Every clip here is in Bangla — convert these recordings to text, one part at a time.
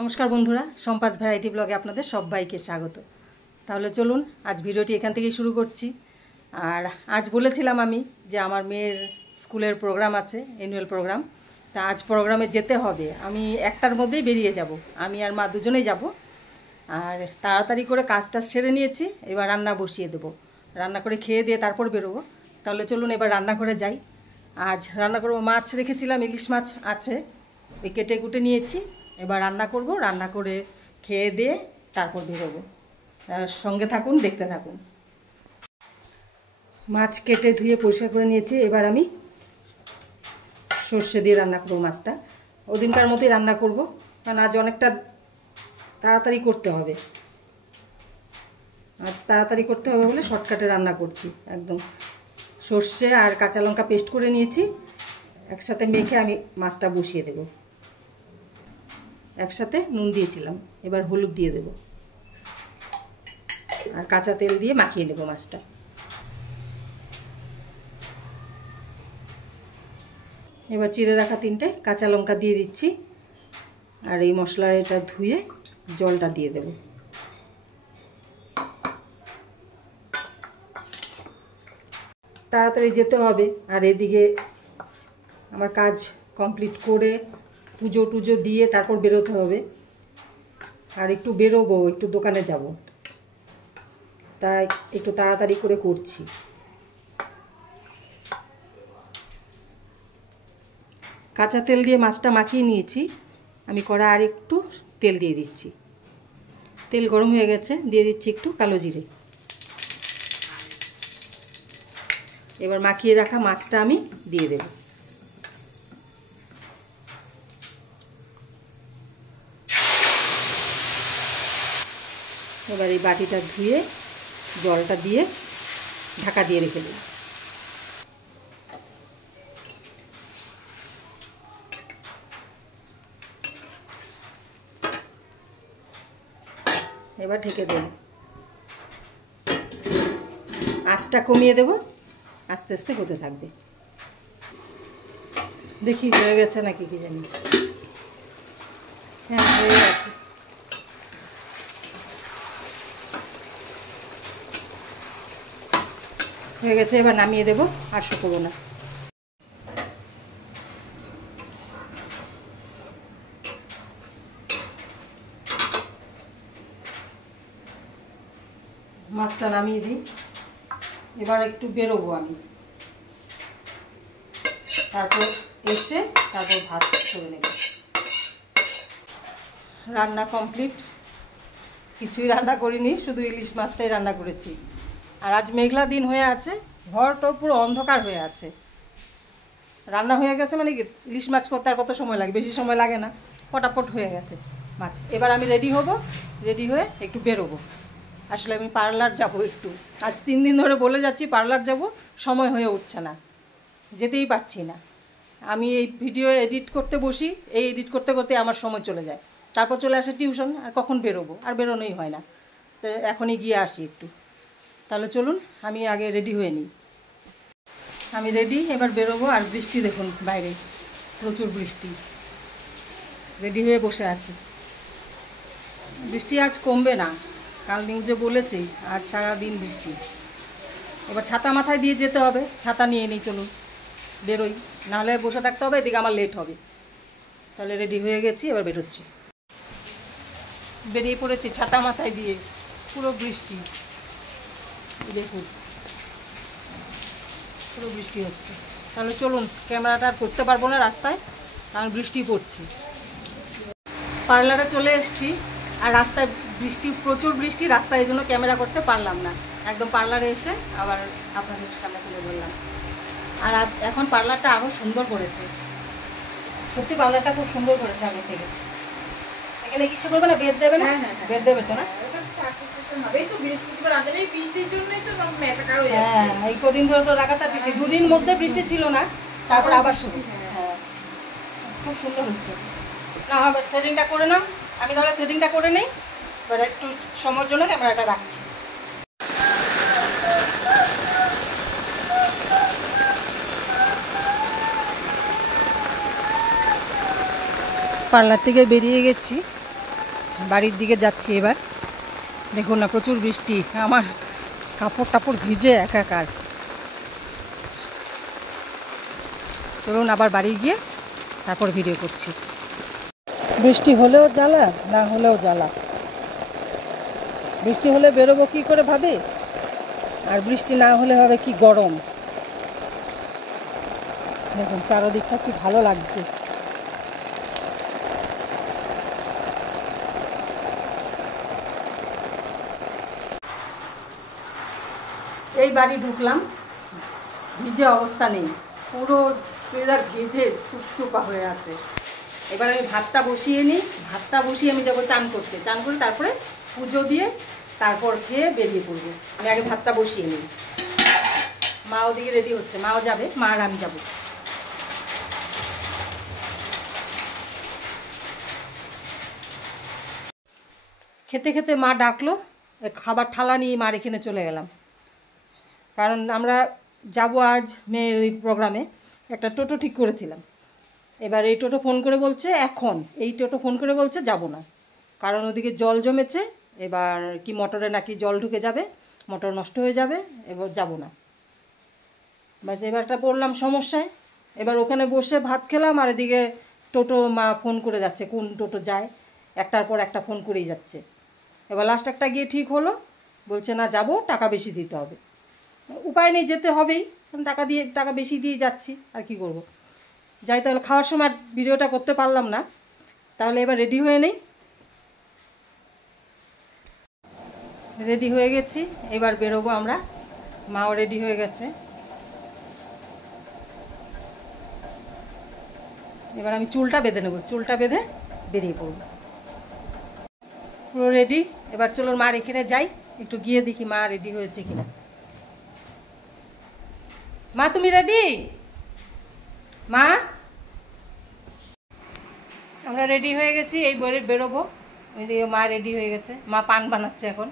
নমস্কার বন্ধুরা, সম্পাস ভ্যারাইটি ব্লগে আপনাদের সবাইকে স্বাগত। তাহলে চলুন আজ ভিডিওটি এখান থেকেই শুরু করছি। আর আজ বলেছিলাম আমি যে আমার মেয়ের স্কুলের প্রোগ্রাম আছে, অ্যানুয়াল প্রোগ্রাম। তা আজ প্রোগ্রামে যেতে হবে। আমি 1টার মধ্যেই বেরিয়ে যাব, আমি আর মা দুজনেই যাব। আর তাড়াতাড়ি করে কাজটা সেরে নিয়েছি, এবার রান্না বসিয়ে দেবো। রান্না করে খেয়ে দিয়ে তারপর বেরোবো। তাহলে চলুন এবার রান্না করে যাই। আজ রান্না করবো, মাছ রেখেছিলাম, ইলিশ মাছ আছে, ওই কেটে কুটে নিয়েছি। এবার রান্না করব, রান্না করে খেয়ে দিয়ে তারপর বেরোবো। সঙ্গে থাকুন, দেখতে থাকুন। মাছ কেটে ধুয়ে পরিষ্কার করে নিয়েছি। এবার আমি সর্ষে দিয়ে রান্না করবো মাছটা। ওদিনকার মতোই রান্না করব, কারণ আজ অনেকটা তাড়াতাড়ি করতে হবে। আজ তাড়াতাড়ি করতে হবে বলে শর্টকাটে রান্না করছি। একদম সর্ষে আর কাঁচা লঙ্কা পেস্ট করে নিয়েছি, একসাথে মেখে আমি মাছটা বসিয়ে দেব। একসাথে নুন দিয়েছিলাম, এবার হলুদ দিয়ে দেব আর কাঁচা তেল দিয়ে মাখিয়ে নেব মাছটা। এবার চিড়ে রাখা 3টে কাঁচা লঙ্কা দিয়ে দিচ্ছি, আর এই মশলা এটা ধুয়ে জলটা দিয়ে দেব। তাড়াতাড়ি যেতে হবে, আর এদিকে আমার কাজ কমপ্লিট করে পুজো টুজো দিয়ে তারপর বেরোতে হবে। আর একটু বেরোবো, একটু দোকানে যাব, তাই একটু তাড়াতাড়ি করে করছি। কাঁচা তেল দিয়ে মাছটা মাখিয়ে নিয়েছি আমি। কড়া আর একটু তেল দিয়ে দিচ্ছি। তেল গরম হয়ে গেছে, দিয়ে দিচ্ছি একটু কালো জিরে। এবার মাখিয়ে রাখা মাছটা আমি দিয়ে দেব। এবার এই বাটিটা ধুয়ে জলটা দিয়ে ঢাকা দিয়ে রেখে দেব। এবার ঢেকে দেব, আঁচটা কমিয়ে দেব, আস্তে আস্তে হতে থাকবে। দেখি হয়ে গেছে নাকি, কি জানি। হ্যাঁ, হয়ে গেছে। হয়ে গেছে, এবার নামিয়ে দেব, আর শুকোবো না। মাছটা নামিয়ে দিই। এবার একটু বেরোবো আমি, তারপর এসে তারপর ভাত করে নেব। রান্না কমপ্লিট, কিছুই রান্না করিনি, শুধু ইলিশ মাছটাই রান্না করেছি। আর আজ মেঘলা দিন হয়ে আছে, ঘরটা পুরো অন্ধকার হয়ে আছে। রান্না হয়ে গেছে মানে কি, ইলিশ মাছ করতে আর কত সময় লাগে? বেশি সময় লাগে না, ফটাফট হয়ে গেছে মাছ। এবার আমি রেডি হব, রেডি হয়ে একটু বেরোবো। আসলে আমি পার্লার যাব একটু। আজ 3 দিন ধরে বলে যাচ্ছি পার্লার যাব, সময় হয়ে উঠছে না, যেতেই পারছি না। আমি এই ভিডিও এডিট করতে বসি, এই এডিট করতে করতে আমার সময় চলে যায়। তারপর চলে আসে টিউশন, আর কখন বেরোবো? আর বেরোনোই হয় না। তো এখনই গিয়ে আসি একটু। তাহলে চলুন আমি আগে রেডি হয়ে নিই। আমি রেডি, এবার বেরোবো। আর বৃষ্টি দেখুন বাইরে, প্রচুর বৃষ্টি। রেডি হয়ে বসে আছি। বৃষ্টি আজ কমবে না, কাল নিউজে বলেছি আজ সারাদিন বৃষ্টি। এবার ছাতা মাথায় দিয়ে যেতে হবে, ছাতা নিয়ে নিই, চলুন বেরোই, নাহলে বসে থাকতে হবে, এদিকে আমার লেট হবে। তাহলে রেডি হয়ে গেছি, এবার বেরোচ্ছি। বেরিয়ে পড়েছি ছাতা মাথায় দিয়ে, পুরো বৃষ্টি দেখুন, পুরো বৃষ্টি হচ্ছে। তাহলে চলুন, ক্যামেরাটা আর করতে পারবো না রাস্তায়, কারণ বৃষ্টি পড়ছে। পার্লারে চলে এসেছি, আর রাস্তায় বৃষ্টি, প্রচুর বৃষ্টি রাস্তায়, এই জন্য ক্যামেরা করতে পারলাম না। একদম পার্লারে এসে আবার আপনাদের সামনে তুলে বললাম। আর এখন পার্লারটা আরও সুন্দর করেছে, সত্যি পার্লারটা খুব সুন্দর করেছে আগে থেকে। এখানে কিছু করবে না, বেড দেবে না? বেড দেবে তো না? হ্যাঁ, এই কদিন ধরে তো লাগাতার বৃষ্টি, 2 দিন মধ্যে বৃষ্টি ছিল না, তারপর আবার শুরু। হ্যাঁ, খুব সুন্দর হচ্ছে। না হবে, থ্রেডিংটা করে নাও। আমি তাহলে থ্রেডিংটা করে নিই, এবার একটু সময়ের জন্য ক্যামেরাটা রাখছি। পার্লার থেকে বেরিয়ে গেছি, বাড়ির দিকে যাচ্ছি এবার। দেখুন না, প্রচুর বৃষ্টি, আমার কাপড় টাপড় ভিজে একাকার। চলুন আবার বাড়ি গিয়ে তারপর ভিডিও করছি। বৃষ্টি হলেও জ্বালা, না হলেও জ্বালা। বৃষ্টি হলে বেরোবো কী করে ভাবি, আর বৃষ্টি না হলে হবে কি গরম। দেখুন চারদিকটা কি ভালো লাগছে। এই বাড়ি ঢুকলাম, ভিজে অবস্থা নেই, পুরো চুড়িদার ভিজে চুপচুপা হয়ে আছে। এবার আমি ভাতটা বসিয়ে নিই, ভাতটা বসিয়ে আমি যাবো চান করতে, চান করে তারপরে পুজো দিয়ে তারপর খেয়ে বেরিয়ে পড়বো। আমি আগে ভাতটা বসিয়ে নিই। মা ওদিকে রেডি হচ্ছে, মাও যাবে, মা আর আমি যাবো। খেতে খেতে মা ডাকলো, খাবার থালা নিয়ে মার এখানে চলে গেলাম, কারণ আমরা যাব আজ মেয়ের ওই প্রোগ্রামে। একটা টোটো ঠিক করেছিলাম। এবার এই টোটো ফোন করে বলছে, এখন এই টোটো ফোন করে বলছে যাব না, কারণ ওদিকে জল জমেছে। এবার কি মোটরে নাকি জল ঢুকে যাবে, মোটর নষ্ট হয়ে যাবে, এবার যাব না। বাস এবারটা পড়লাম সমস্যায়। এবার ওখানে বসে ভাত খেলাম, আর এদিকে টোটো মা ফোন করে যাচ্ছে, কোন টোটো যায়, একটার পর একটা ফোন করেই যাচ্ছে। এবার লাস্ট একটা গিয়ে ঠিক হলো, বলছে না যাব, টাকা বেশি দিতে হবে। উপায় নেই, যেতে হবেই, টাকা বেশি দিয়ে যাচ্ছি, আর কি করব। যাই তাহলে, খাওয়ার সময় ভিডিওটা করতে পারলাম না। তাহলে এবার রেডি হয়ে নেই। রেডি হয়ে গেছি, এবার বেরোবো আমরা। মাও রেডি হয়ে গেছে। এবার আমি চুলটা বেঁধে নেবো, চুলটা বেঁধে বেরিয়ে পড়বো। পুরো রেডি। এবার চলুন মার এখানে যাই, একটু গিয়ে দেখি মা রেডি হয়েছে কিনা। মা তুমি রেডি? মা, আমরা রেডি হয়ে গেছি, এই বেরোবো। ওইদিকে মা রেডি হয়ে গেছে, মা পান বানাচ্ছে এখন।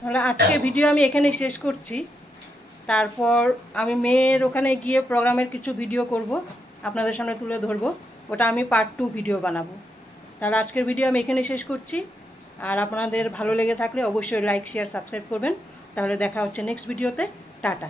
তাহলে আজকে ভিডিও আমি এখানেই শেষ করছি। তারপর আমি মেয়ের ওখানে গিয়ে প্রোগ্রামের কিছু ভিডিও করব, আপনাদের সামনে তুলে ধরবো। ওটা আমি পার্ট 2 ভিডিও বানাবো। তাহলে আজকের ভিডিও আমি এখানে শেষ করছি। আর আপনাদের ভালো লেগে থাকলে অবশ্যই লাইক, শেয়ার, সাবস্ক্রাইব করবেন। তাহলে দেখা হচ্ছে নেক্সট ভিডিওতে। টাটা।